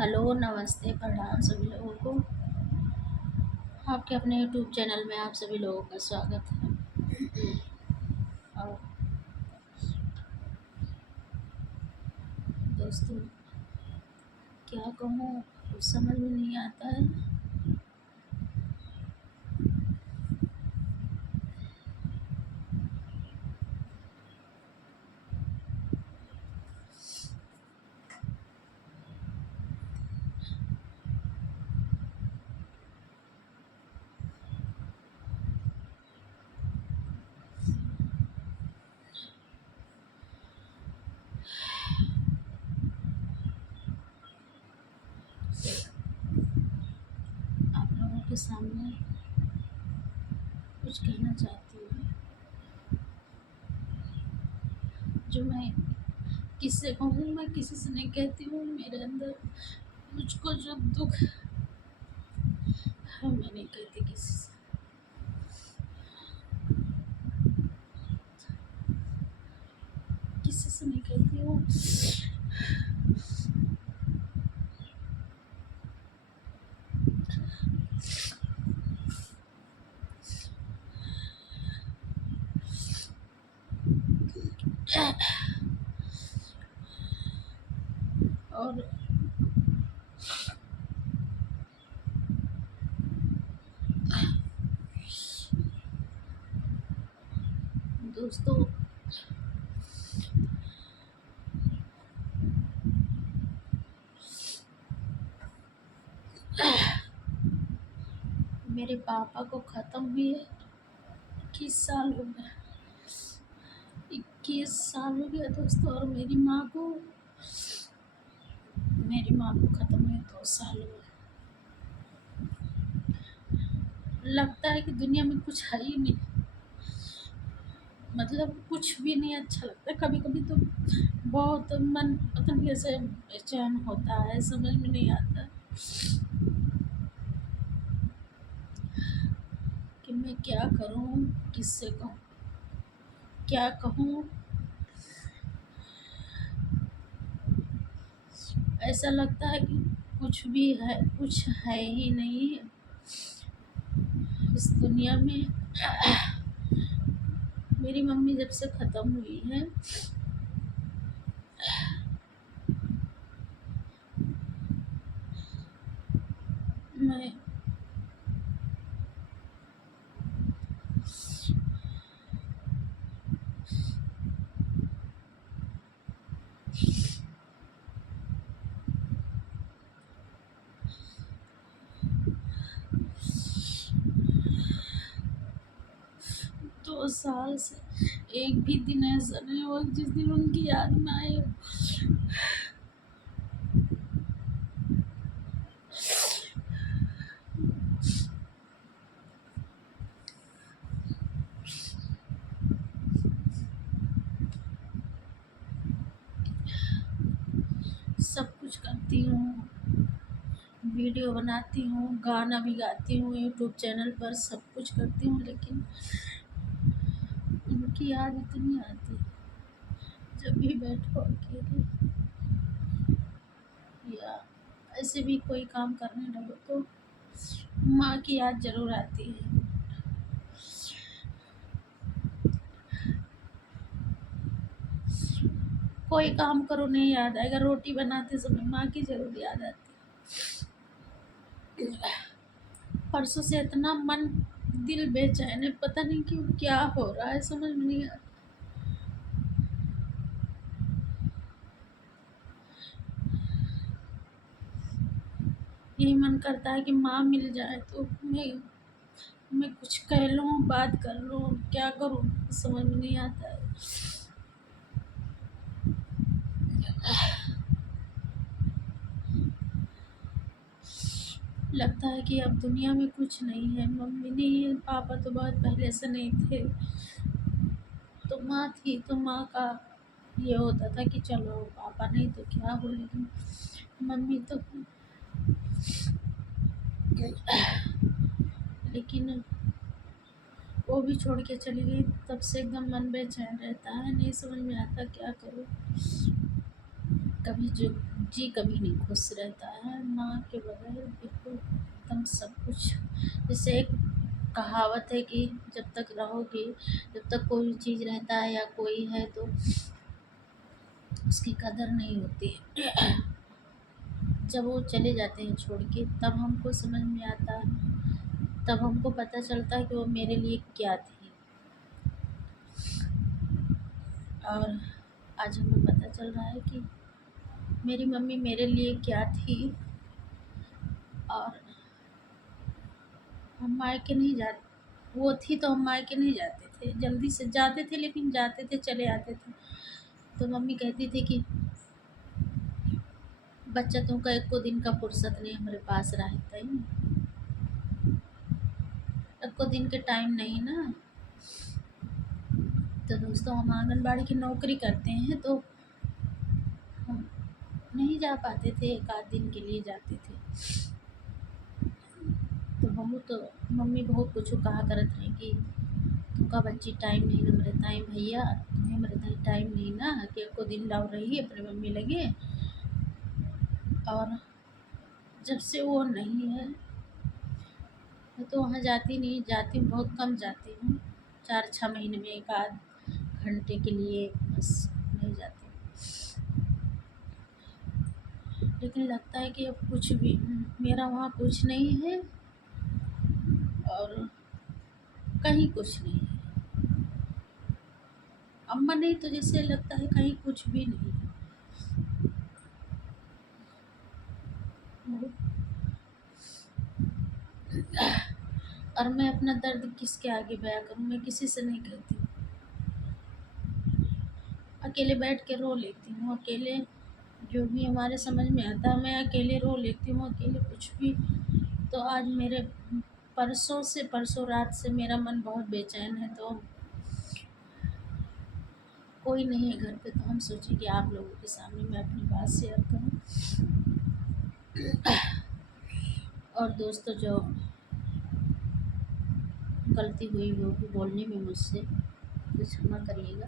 Hello, नमस्ते, प्रणाम सभी लोगों को। आपके अपने यूट्यूब चैनल में आप सभी लोगों का स्वागत है। और दोस्तों, क्या कहूँ, कुछ समझ में नहीं आता है। आप लोगों के सामने कुछ कहना चाहती हूँ, जो मैं किससे कहूँ, मैं किसी से नहीं कहती हूँ। मेरे अंदर मुझको जो दुख है, मैं नहीं कहती किसी से। किसी से नहीं कहती हूँ। और दोस्तों, मेरे पापा को ख़त्म हुए 21 साल हो गए। 21 साल हो गया दोस्तों। और मेरी माँ को ख़त्म हुए 2 साल हुए। लगता है कि दुनिया में कुछ है ही नहीं, मतलब कुछ भी नहीं अच्छा लगता। कभी कभी तो बहुत मन पता नहीं कैसे बेचैन होता है, समझ में नहीं आता कि मैं क्या करूं, किससे कहूं, क्या कहूं। ऐसा लगता है कि कुछ है ही नहीं इस दुनिया में। मेरी मम्मी जब से ख़त्म हुई है, मैं 2 साल से एक भी दिन ऐसा नहीं हुआ जिस दिन उनकी याद ना आए। सब कुछ करती हूँ, वीडियो बनाती हूँ, गाना भी गाती हूँ यूट्यूब चैनल पर, सब कुछ करती हूँ, लेकिन उनकी याद इतनी आती है जब भी बैठो अकेले या ऐसे भी कोई काम करने लगो तो माँ की याद ज़रूर आती है। कोई काम करो नहीं याद आएगा, रोटी बनाते समय माँ की ज़रूर याद आती है। परसों से इतना मन दिल बेचैन है, पता नहीं क्यों, क्या हो रहा है समझ में नहीं आ रहा। यही मन करता है कि माँ मिल जाए तो मैं कुछ कह लूँ, बात कर लूँ, क्या करूँ समझ में नहीं आता है। लगता है कि अब दुनिया में कुछ नहीं है। मम्मी नहीं है, पापा तो बहुत पहले से नहीं थे, तो माँ थी, तो माँ का ये होता था कि चलो पापा नहीं तो क्या हो, लेकिन मम्मी तो लेकिन वो भी छोड़ के चली गई। तब से एकदम मन बेचैन रहता है, नहीं समझ में आता क्या करूँ। कभी जो जी कभी नहीं खुश रहता है माँ के बगैर, बिल्कुल एकदम सब कुछ। जैसे एक कहावत है कि जब तक रहोगे, जब तक कोई चीज़ रहता है या कोई है तो उसकी कदर नहीं होती। जब वो चले जाते हैं छोड़ के, तब हमको समझ में आता है, तब हमको पता चलता है कि वो मेरे लिए क्या थी। और आज हमें पता चल रहा है कि मेरी मम्मी मेरे लिए क्या थी। और हम मायके नहीं जाते, वो थी तो हम मायके नहीं जाते थे, जल्दी से जाते थे लेकिन जाते थे चले आते थे। तो मम्मी कहती थी कि बच्चा तुमका एको दिन का फुर्सत नहीं हमारे पास रहता ही, एको दिन के टाइम नहीं ना। तो दोस्तों हम आंगनबाड़ी की नौकरी करते हैं तो हम नहीं जा पाते थे, एक आध दिन के लिए जाते थे। तो बहुत मम्मी बहुत कुछ कहा करत रही कि तुमका बच्ची टाइम नहीं ना मेरे ताई भैया, तुम्हें मेरे ताई टाइम नहीं ना कि एको दिन लाओ रही अपने मम्मी लगे। और जब से वो नहीं है, मैं तो वहाँ जाती नहीं, जाती हूँ बहुत कम जाती हूँ, 4-6 महीने में एक आध घंटे के लिए बस, नहीं जाती हूँ। लेकिन लगता है कि अब कुछ भी मेरा वहाँ कुछ नहीं है और कहीं कुछ नहीं है। अम्मा नहीं तो जैसे लगता है कहीं कुछ भी नहीं है। और मैं अपना दर्द किसके आगे बयां करूँ, मैं किसी से नहीं कहती हूँ। अकेले बैठ के रो लेती हूँ, अकेले जो भी हमारे समझ में आता है मैं अकेले रो लेती हूँ, अकेले कुछ भी। तो आज मेरे परसों रात से मेरा मन बहुत बेचैन है। तो कोई नहीं है घर पे, तो हम सोचे कि आप लोगों के सामने मैं अपनी बात शेयर करूं। और दोस्तों जो गलती हुई होगी बोलने में मुझसे, तो क्षमा करिएगा।